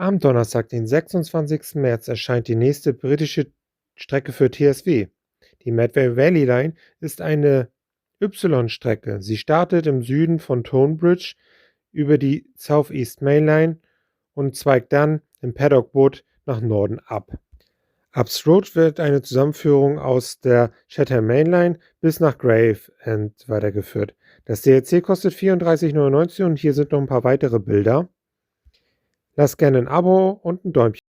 Am Donnerstag, den 26. März, erscheint die nächste britische Strecke für TSW. Die Medway Valley Line ist eine Y-Strecke. Sie startet im Süden von Tonbridge über die South East Main Line und zweigt dann im Paddock Wood nach Norden ab. Ups Road wird eine Zusammenführung aus der Chatham Main Line bis nach Gravesend weitergeführt. Das DLC kostet 34,99 € und hier sind noch ein paar weitere Bilder. Lasst gerne ein Abo und ein Däumchen